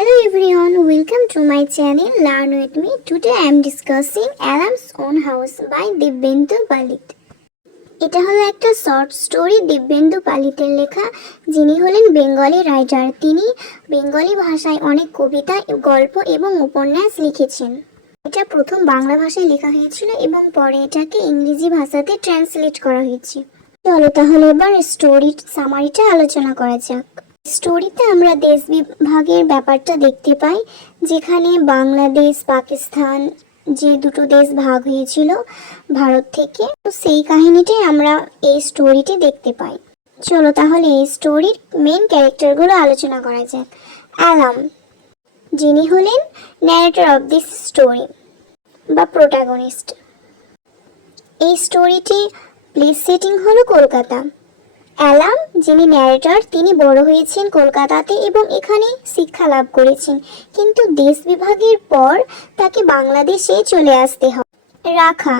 Hello everyone, welcome to my channel Learn with me. Today I am discussing Alam's Own House by Dibyendu পালিত। এটা হলো একটা short story Dibyendu পালিতের লেখা, যিনি হলেন বেঙ্গলি রাইটার। তিনি বেঙ্গলি ভাষায় অনেক কবিতা, গল্প এবং উপন্যাস লিখেছেন। এটা প্রথম বাংলা ভাষায় লেখা হয়েছিল এবং পরে এটাকে ইংরেজি ভাষাতে ট্রান্সলেট করা হয়েছে। চলো তাহলে এবার স্টোরির সামারিটা আলোচনা করা যাক। স্টোরিতে আমরা দেশ বিভাগের ব্যাপারটা দেখতে পাই, যেখানে বাংলাদেশ পাকিস্তান যে দুটো দেশ ভাগ হয়েছিল ভারত থেকে, তো সেই কাহিনীটাই আমরা এই স্টোরিতে দেখতে পাই। চলো তাহলে এই স্টোরির মেন ক্যারেক্টারগুলো আলোচনা করা যাক। অ্যালাম, যিনি হলেন ন্যারেটর অফ দিস স্টোরি বা প্রোটাগনিস্ট। এই স্টোরিটি প্লেস সেটিং হলো কলকাতা। অ্যালাম যিনি ন্যারেটর, তিনি বড় হয়েছেন কলকাতাতে এবং এখানে শিক্ষা লাভ করেছেন, কিন্তু দেশ বিভাগের পর তাকে বাংলাদেশে চলে আসতে হয়। রাখা,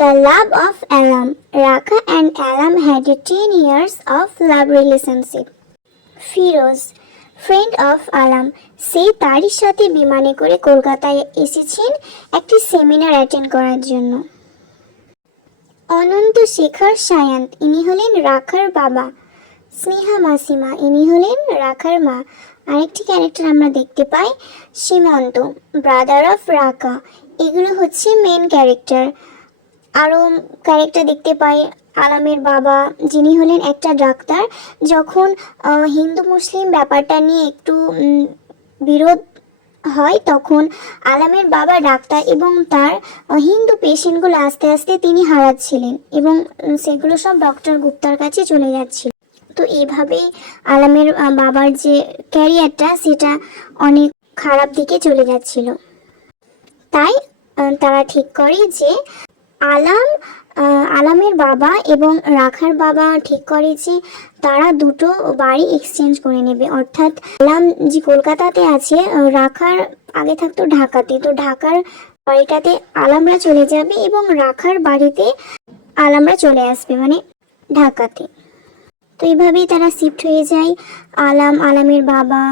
দ্য লাভ অফ অ্যালাম। রাখা and alarm had 10 years of love relationship. Firoz, friend of আলাম, সে তারই সাথে বিমানে করে কলকাতায় এসেছেন একটি সেমিনার অ্যাটেন্ড করার জন্য। অনন্ত শেখর সায়ান্ত, ইনি হলেন রাখার বাবা। স্নেহা মাসিমা, ইনি হলেন রাখার মা। আরেকটি ক্যারেক্টার আমরা দেখতে পাই সীমন্ত, ব্রাদার অফ রাখা। এগুলো হচ্ছে মেন ক্যারেক্টার। আরও ক্যারেক্টার দেখতে পাই আলামের বাবা, যিনি হলেন একটা ডাক্তার। যখন হিন্দু মুসলিম ব্যাপারটা নিয়ে একটু বিরোধ হয়, তখন আলামের বাবা ডাক্তার এবং তার হিন্দু পেশেন্টগুলো আস্তে আস্তে তিনি হারাচ্ছিলেন এবং সেগুলো সব ডক্টর গুপ্তার কাছে চলে যাচ্ছিল। তো এইভাবেই আলামের বাবার যে ক্যারিয়ারটা সেটা অনেক খারাপ দিকে চলে যাচ্ছিল। তাই তারা ঠিক করে যে আলামের বাবা এবং রাখার বাবা ঠিক করে যে তারা দুটো বাড়ি এক্সচেঞ্জ করে নেবে। অর্থাৎ আলাম যে কলকাতাতে আছে, রাখার আগে থাকতো ঢাকাতে, তো ঢাকার বাড়িটাতে আলামরা চলে যাবে এবং রাখার বাড়িতে আলামরা চলে আসবে, মানে ঢাকাতে। তো এইভাবেই তারা শিফট হয়ে যায়। আলামের বাবা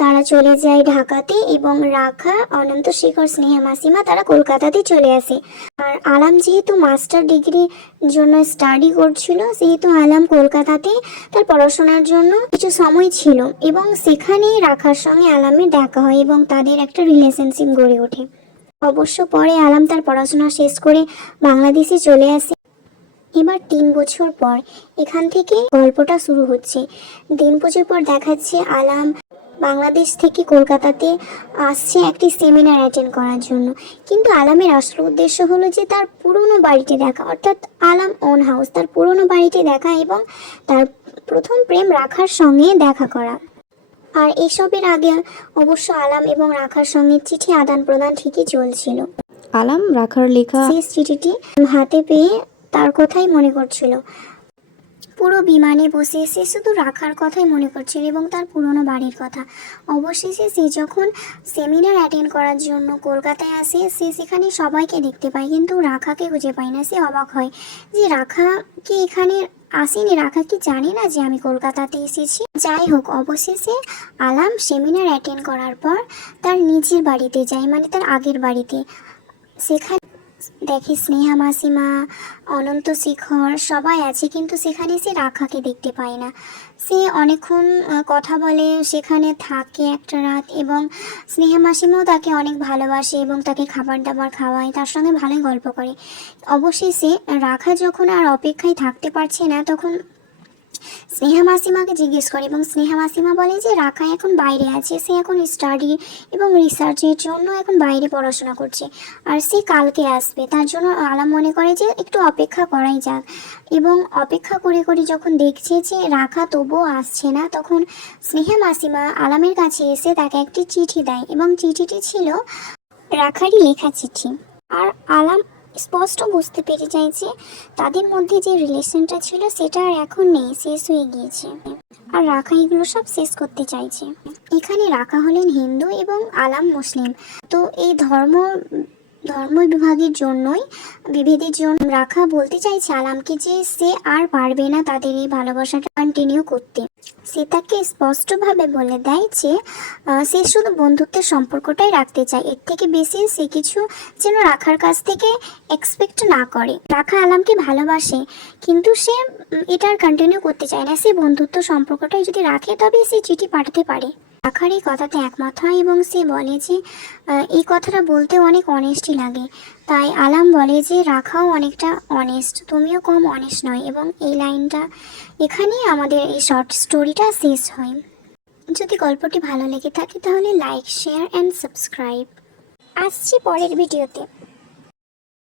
তারা চলে যায় ঢাকাতে এবং রাখা, অনন্ত শেখর, স্নেহা মাসিমা তারা কলকাতাতে চলে আসে। আর আলাম যেহেতু মাস্টার ডিগ্রির জন্য স্টাডি করছিল, সেহেতু আলাম কলকাতাতে তার পড়াশোনার জন্য কিছু সময় ছিল এবং সেখানে রাখার সঙ্গে আলামের দেখা হয় এবং তাদের একটা রিলেশনশিপ গড়ে ওঠে। অবশ্য পরে আলাম তার পড়াশোনা শেষ করে বাংলাদেশে চলে আসে। এবার 3 বছর পর এখান থেকে গল্পটা শুরু হচ্ছে। 3 বছর পর দেখাচ্ছে আলাম বাংলাদেশ থেকে কলকাতাতে আসছে একটি সেমিনার অ্যাটেন্ড করার জন্য। কিন্তু আলামের আসল উদ্দেশ্য হলো যে তার পুরনো বাড়িতে দেখা, অর্থাৎ আলাম ওন হাউস, তার পুরনো বাড়িতে দেখা এবং তার প্রথম প্রেম রাখার সঙ্গে দেখা করা। আর এসবের আগে অবশ্য আলাম এবং রাখার সঙ্গে চিঠি আদান প্রদান ঠিকই চলছিল। আলাম রাখার লেখা শেষ চিঠিটি হাতে পেয়ে তার কথাই মনে করছিল। পুরো বিমানে বসে সে শুধু রাখার কথাই মনে করছিল এবং তার পুরনো বাড়ির কথা। অবশেষে সে যখন সেমিনার অ্যাটেন্ড করার জন্য কলকাতায় আসে, সে সেখানে সবাইকে দেখতে পায় কিন্তু রাখাকে খুঁজে পায় না। সে অবাক হয় যে রাখা কি এখানে আসেনি, রাখা কি জানে না যে আমি কলকাতাতে এসেছি। যাই হোক, অবশেষে আলাম সেমিনার অ্যাটেন্ড করার পর তার নিজের বাড়িতে যায়, মানে তার আগের বাড়িতে। সেখানে দেখে স্নেহা মাসিমা, অনন্ত শেখর সবাই আছে, কিন্তু সেখানে সে রাখাকে দেখতে পায় না। সে অনেকক্ষণ কথা বলে, সেখানে থাকে একটা রাত এবং স্নেহা মাসিমাও তাকে অনেক ভালোবাসে এবং তাকে খাবার দাবার খাওয়ায়, তার সঙ্গে ভালোই গল্প করে। অবশেষে রাখা যখন আর অপেক্ষায় থাকতে পারছে না, তখন স্নেহা মাসিমাকে জিজ্ঞেস করে এবং স্নেহা মাসিমা বলে যে রাখা এখন বাইরে আছে, সে এখন স্টাডি এবং রিসার্চের জন্য এখন বাইরে পড়াশোনা করছে আর সে কালকে আসবে। তার জন্য আলাম মনে করে যে একটু অপেক্ষা করাই যাক এবং অপেক্ষা করে করে যখন দেখছে যে রাখা তবুও আসছে না, তখন স্নেহা মাসিমা আলামের কাছে এসে তাকে একটি চিঠি দেয় এবং চিঠিটি ছিল রাখারই লেখা চিঠি। আর আলাম স্পষ্ট বুঝতে পেরে যায় যে তাদের মধ্যে যে রিলেশনটা ছিল সেটা আর এখন নেই, শেষ হয়ে গিয়েছে। আর রাখা এগুলো সব শেষ করতে চাইছে। এখানে রাখা হলেন হিন্দু এবং আলাম মুসলিম। তো এই ধর্ম ধর্ম বিভাগের জন্যই বিভেদের জন্য রাখা বলতে চাইছে আলামকে যে সে আর পারবে না তাদের এই ভালোবাসাটা কন্টিনিউ করতে। সে তাকে স্পষ্টভাবে বলে দেয় যে সে শুধু বন্ধুত্বের সম্পর্কটাই রাখতে চায়, এর থেকে বেশি সে কিছু যেন রাখার কাছ থেকে এক্সপেক্ট না করে। রাখা আলামকে ভালোবাসে, কিন্তু সে এটা আর কন্টিনিউ করতে চায় না। সে বন্ধুত্ব সম্পর্কটাই যদি রাখে তবে সে চিঠি পাঠাতে পারে। রাখার এই কথাতে একমত হয় এবং সে বলে যে এই কথাটা বলতে অনেক অনেস্টই লাগে। তাই আলাম বলে যে রাখাও অনেকটা অনেস্ট, তুমিও কম অনেস্ট নয়। এবং এই লাইনটা এখানেই আমাদের এই শর্ট স্টোরিটা শেষ হয়। যদি গল্পটি ভালো লেগে থাকে তাহলে লাইক, শেয়ার অ্যান্ড সাবস্ক্রাইব। আসছি পরের ভিডিওতে।